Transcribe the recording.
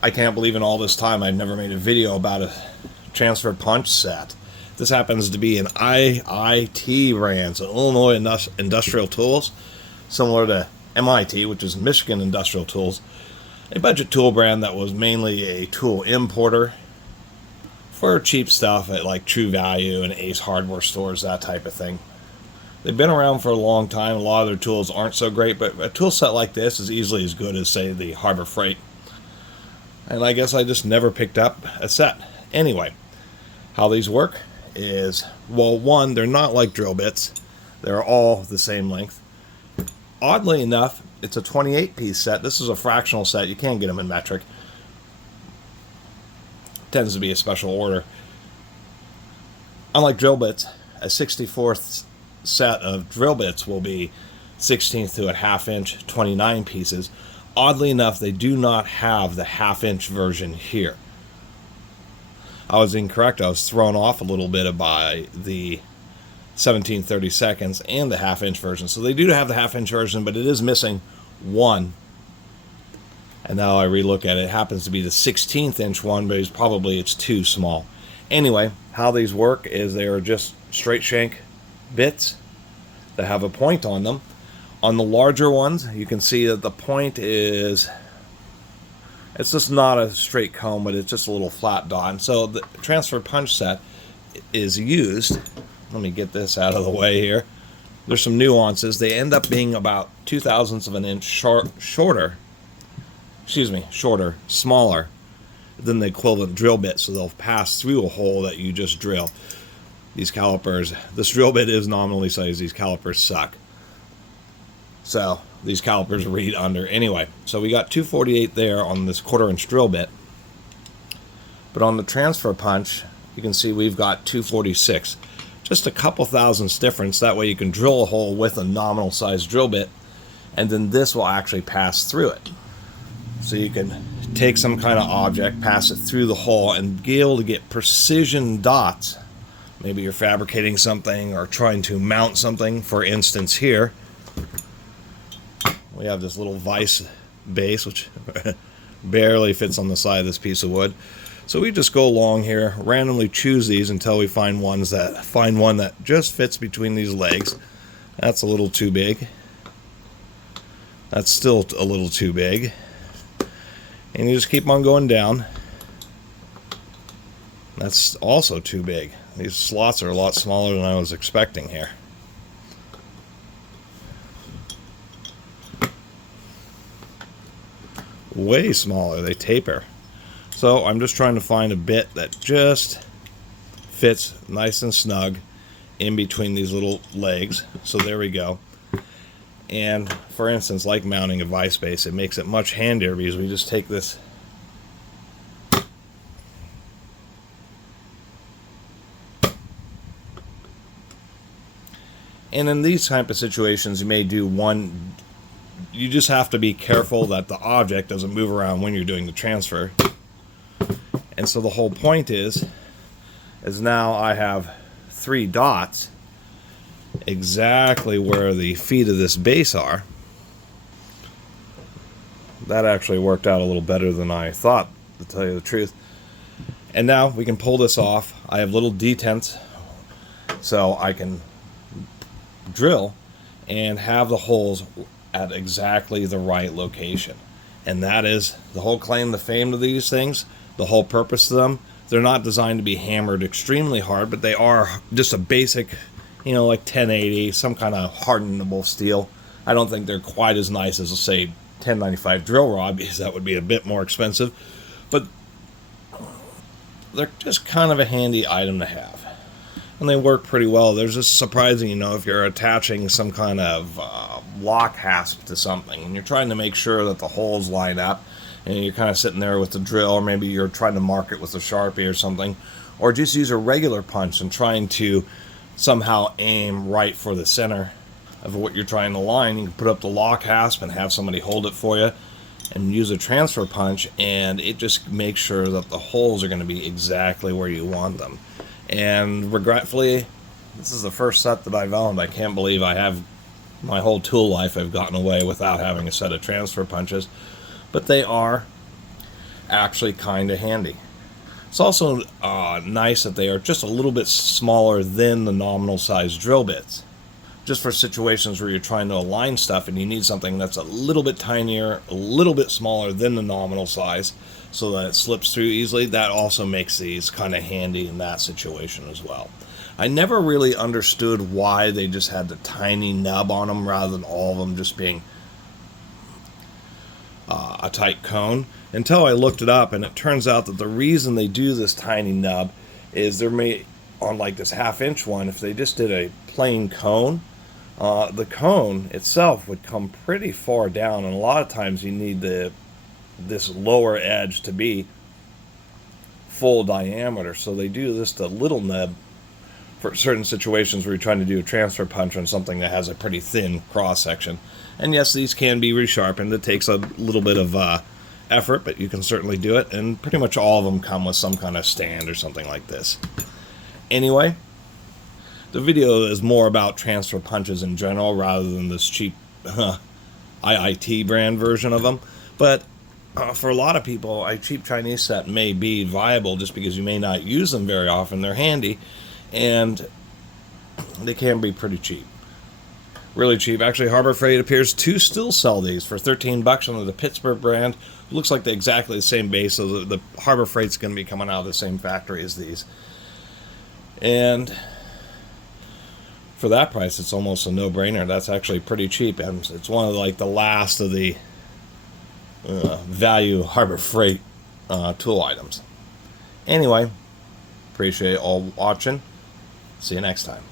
I can't believe in all this time I've never made a video about a transfer punch set. This happens to be an IIT brand, so Illinois Industrial Tools, similar to MIT, which is Michigan Industrial Tools, a budget tool brand that was mainly a tool importer for cheap stuff at like True Value and Ace Hardware stores, that type of thing. They've been around for a long time. A lot of their tools aren't so great, but a tool set like this is easily as good as, say, the Harbor Freight. And I guess I just never picked up a set. Anyway, how these work is, well, one, they're not like drill bits. They're all the same length. Oddly enough, it's a 28-piece set. This is a fractional set. You can't get them in metric. Tends to be a special order. Unlike drill bits, a 64th set of drill bits will be 16th to a half-inch, 29 pieces. Oddly enough, they do not have the half-inch version here. I was incorrect. I was thrown off a little bit by the 17/32 and the half-inch version. So they do have the half-inch version, but it is missing one. And now I relook at it, it happens to be the 16th inch one, but it's too small. Anyway, how these work is they are just straight shank bits that have a point on them. On the larger ones, you can see that the point is, it's just not a straight comb, but it's just a little flat dot. And so the transfer punch set is used. Let me get this out of the way here. There's some nuances. They end up being about 0.02 of an inch smaller than the equivalent drill bit, so they'll pass through a hole that you just drill. These calipers, this drill bit is nominally sized, these calipers suck. So these calipers read under. Anyway, so we got 248 there on this 1/4 inch drill bit. But on the transfer punch, you can see we've got 246. Just a couple thousandths difference. That way you can drill a hole with a nominal sized drill bit, and then this will actually pass through it. So you can take some kind of object, pass it through the hole, and be able to get precision dots. Maybe you're fabricating something or trying to mount something. For instance, here we have this little vise base, which barely fits on the side of this piece of wood. So we just go along here, randomly choose these until we find one that just fits between these legs. That's a little too big. That's still a little too big. And you just keep on going down. That's also too big. These slots are a lot smaller than I was expecting here. Way smaller. They taper. So I'm just trying to find a bit that just fits nice and snug in between these little legs. So there we go. And for instance, like mounting a vise base, it makes it much handier because we just take this and in these type of situations, you may do one. You just have to be careful that the object doesn't move around when you're doing the transfer. And so the whole point is now I have 3 dots exactly where the feet of this base are. That actually worked out a little better than I thought, to tell you the truth. And now we can pull this off. I have little detents, so I can drill and have the holes at exactly the right location. And that is the whole claim to fame of these things, the whole purpose of them. They're not designed to be hammered extremely hard, but they are just a basic, like 1080, some kind of hardenable steel. I don't think they're quite as nice as, say, 1095 drill rod, because that would be a bit more expensive. But they're just kind of a handy item to have. And they work pretty well. There's just surprising, if you're attaching some kind of lock hasp to something, and you're trying to make sure that the holes line up, and you're kind of sitting there with the drill, or maybe you're trying to mark it with a Sharpie or something, or just use a regular punch and trying to somehow aim right for the center of what you're trying to line. You can put up the lock hasp and have somebody hold it for you and use a transfer punch, and it just makes sure that the holes are going to be exactly where you want them. And regretfully, this is the first set that I've owned. I can't believe I have my whole tool life I've gotten away without having a set of transfer punches. But they are actually kind of handy. It's also nice that they are just a little bit smaller than the nominal size drill bits. Just for situations where you're trying to align stuff and you need something that's a little bit tinier, a little bit smaller than the nominal size so that it slips through easily, that also makes these kind of handy in that situation as well. I never really understood why they just had the tiny nub on them rather than all of them just being a tight cone until I looked it up, and it turns out that the reason they do this tiny nub is they're made on like this half-inch one. If they just did a plain cone, the cone itself would come pretty far down, and a lot of times you need this lower edge to be full diameter. So they do this a little nub for certain situations where you're trying to do a transfer punch on something that has a pretty thin cross section. And yes, these can be resharpened. It takes a little bit of effort, but you can certainly do it. And pretty much all of them come with some kind of stand or something like this. Anyway, the video is more about transfer punches in general rather than this cheap IIT brand version of them. But for a lot of people, a cheap Chinese set may be viable just because you may not use them very often. They're handy, and they can be pretty cheap. Really cheap. Actually, Harbor Freight appears to still sell these for $13 under the Pittsburgh brand. It looks like they're exactly the same base, so the Harbor Freight's going to be coming out of the same factory as these. And for that price, it's almost a no-brainer. That's actually pretty cheap, and it's one of like the last of the value Harbor Freight tool items. Anyway, appreciate all watching. See you next time.